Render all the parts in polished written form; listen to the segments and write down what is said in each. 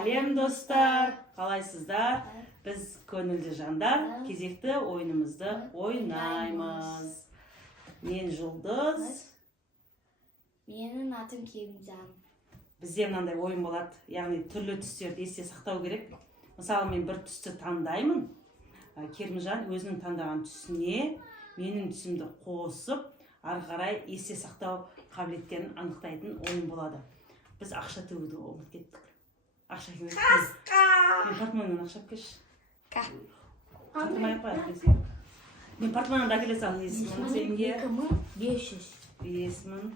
Сәлем достар, қалайсыздар? Біз көңілді жандар, кезекті ойынымызды ойнаймыз. Мен Жұлдыз. Менің атым Керімжан. Бізде мынандай ойын болады, яғни түрлі түстерді есте сақтау керек. Мысалы, мен бір түсті таңдаймын. Керімжан өзінің таңдаған түсіне менің түсімді қосып, ары қарай есте сақтау қабілеттерін анықтайтын ойын болады. Біз ақша төгуді ұмытып кеттік. Ақша кемек. Мен портмоннан ақша кеш. Қатырмай қояр кезге. Мен портмоннан әкеле салын есімін. Сенге 500. 5000.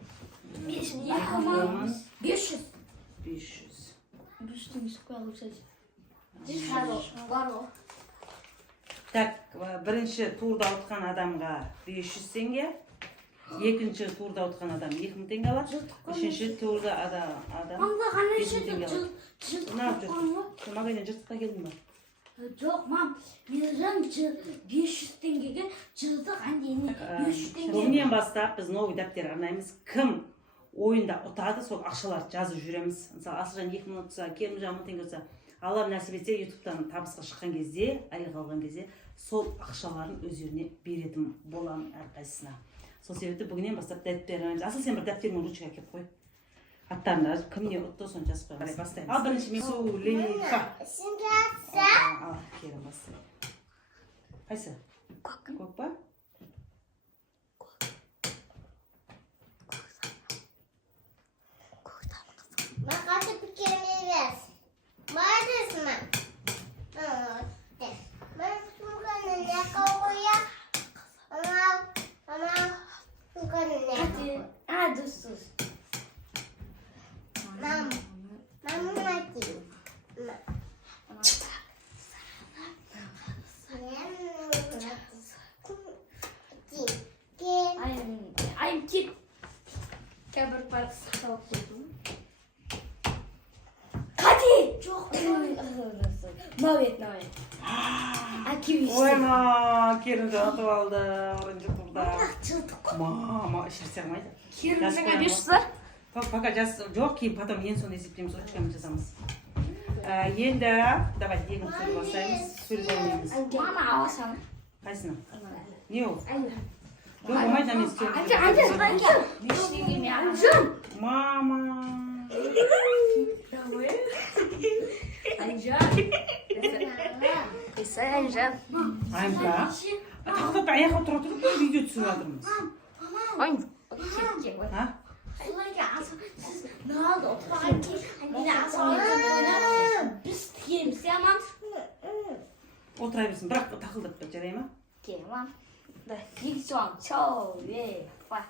500. 500. 500 қой Так, бірінші турда отқан адамға 500 теңге. Екінші турда отқан адам 2000 теңге алады. Үшінші турда адам 5000 теңге алады. Магазин жыртыққа келдің ба? Жоқ, мам, мен 500 теңгеге жыртық әндені 500 теңге. Бүгіннен бастап біз новый дәптер арнаймыз. Кім ойында ұтады, сол ақшаларды жазып жүреміз. Мысалы, Асылжан 2000 ұтса, Керімжан 1000 теңге ұтса, Алла нәсіп етсе ютубтан табысқа шыққан кезде, айға алған кезде, сол ақшаларын өздеріне беретін боламын әрқайсысына. Сол себепті бүгіннен бастап дәптер арнаймыз. Асыл, сен бір дәптер мен ручка әкеліп қой. Аттарында кім не ұтты, соны жазып қоймыз. Бастаймыз. Ал бірінші мен Сулейха. Ал, Керім бастайды. Қайсы? Көк па? Makasih pikirin biraz. Marız mı? Ben sukanın ne koyuyor? Ama sukanın ne koyuyor? Hadi sus. Mam bunu atayım. Ayım git. Gel bir parça sağ koydum. Hadi. Çok Navet. Ойма, Керімжан ұтып алды, бірінші турда. Çıldık. Мама, ішірсе алмайды. Керімжанға 500. Пока жаз жоқ, кейін потом ең соны есептейміз, өткеніміз жасамыз. Енді, давай, егін сөйлеп бастаймыз, сөйлеп ойнаймыз. Mama alsana. Қайсына? Не ол? Жоқ, болмайды, мен істеуім. Мама. Айымда. Тақтап аяққа тұра тұрып, видео түсіріп жатырмыз. Ne oldu? Yine biz yemiş yaman. Отыра берсін, бірақ тақылдап жарай ма? Yaman. Da ilk son çoğu ve fa.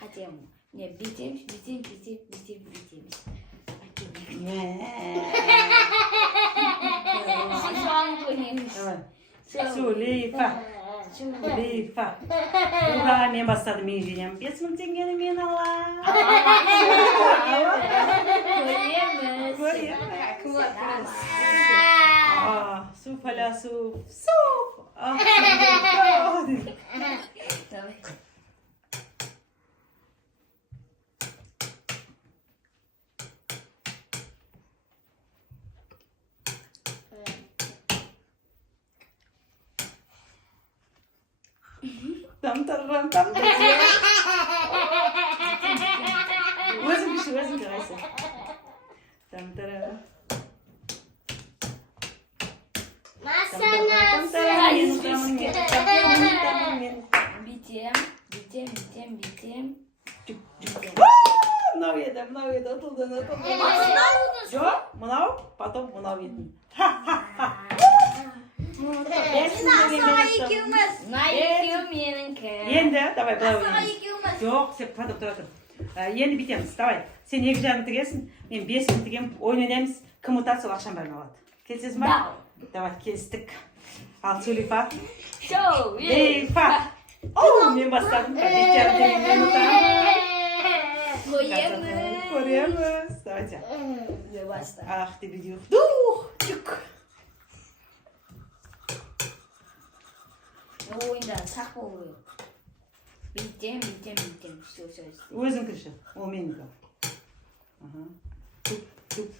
Hadi ama. Ne bitirmiş. Şu an koyayım. Сулейфа. Ура, мен бастадым, мен жинем. 5000 теңгені мен алам. Koyayım. Су, поля, су. Давай. Там. Өзің қайсы. Битем. Мынау еді, ұтылды. Жоқ, мынау, потом мынау еді. Енді, давай, былай ойнаймыз. Жоқ, сен потом тұра тұр. Енді бітеміз, давай. Сен 2 жағын тігесің, мен 5000 тігем, ойнаймыз. Кім ұтады, сол ақшам бәрін алады. Келісесің ба? Давай, келістік. Ал, Сулейфа. Мен бастадым. 5 жағын тігем, мен ұтамын. Koyayım. Ko'ryapmiz. Давайте. Başla. Ah deb ediyor. Duh! Çık. Bu oyunda saq oluyor. Bittim. Все. O'zing kirishi. O meniki. Aha. Tup.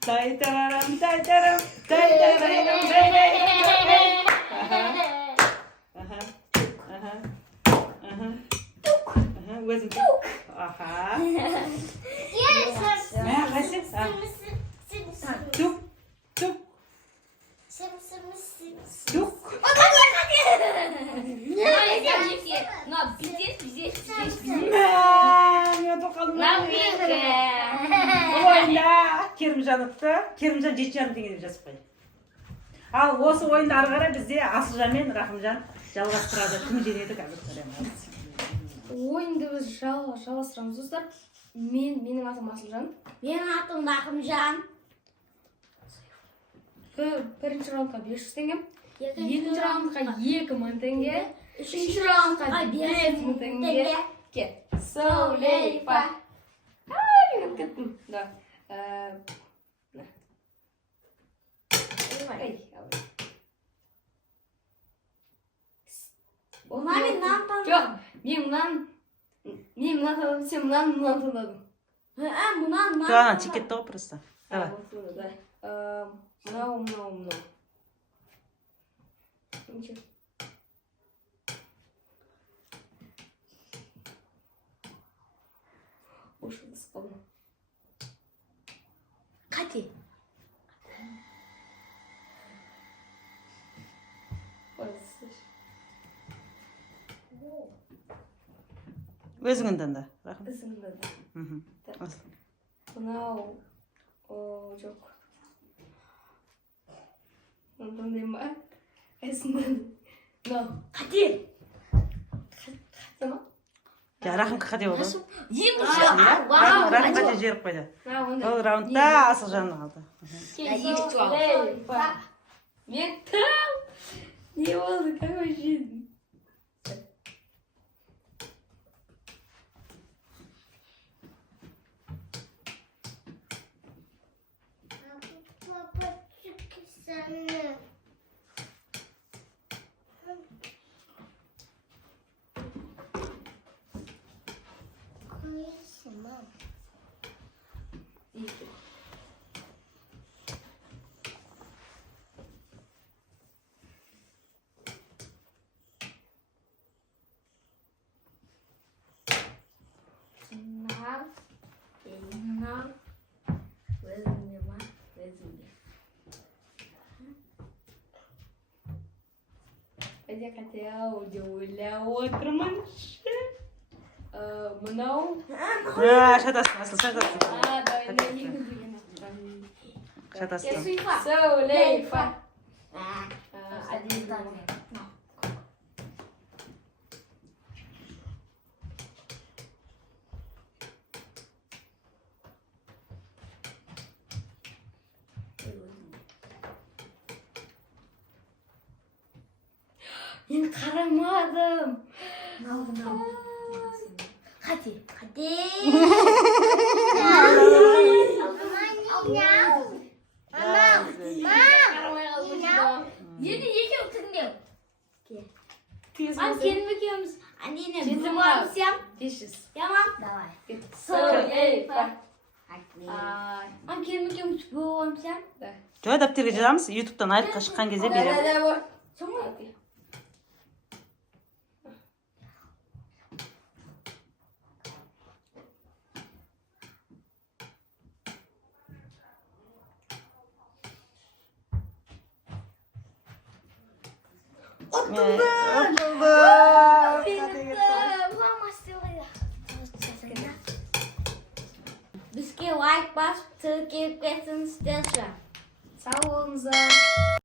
Taytararam. Aha. O'zing kir. Aha. Yes. Mana qaysi? Tup. Tup. Men to'qaldim. Oyunda Kerimjon o'tdi. Kerimjon 7,5 tenge deb жазып qo'ydi. Al осы o'yinni ары qarай bizde Asылjon мен Рахымжан жалғастырады. Кім жеңеді қазір көреміз. Ойынды біз жалғастырамыз достар. Менің атым Асылжан. Менің атым Рахымжан. Бірінші раундқа 500 теңге. Екінші раундқа 2000 теңге. Үшінші раундқа 5000 теңге. Кет. Солейпа. Мен кеттім. Да. Мамин нан Жоқ, мен мынаны таңдадым, сен мынаны таңдадың. Мұнан Туана тикетті ғой просто. Давай. Мынау. Ошыды сықылды. қате. Өзіңін таңда. Рахым. Ізіңді. Мгм. Мынау. Жоқ. Таңдайын ба? Қайсынан? Мынау. қате. Қате ма? Ja, Рахым қате болды. Вау. Рахым қате жеріп қойды. Ол раундта Асылжан алды. Мен там! Не болды, какой жизнь? Я хотела удивлять отырмыншы. Мынау. Шатастың, Асыл, шатастың. Шатастың. Солейпа. Мен қарамадым. қате. Енді екеу тіңдеу. Келін екеуміз. Андейіне Жетім бұл ал. сям. 500. Яман. Давай. Солейпа. Келін екеуміз бұл сям. Жоқ, дәптерге жазамыз. Ютубтан айыпқа шыққан кезде беремін. Бізге лайк басып, тіркеліп кетіңіздерші. Сау болыңыздар.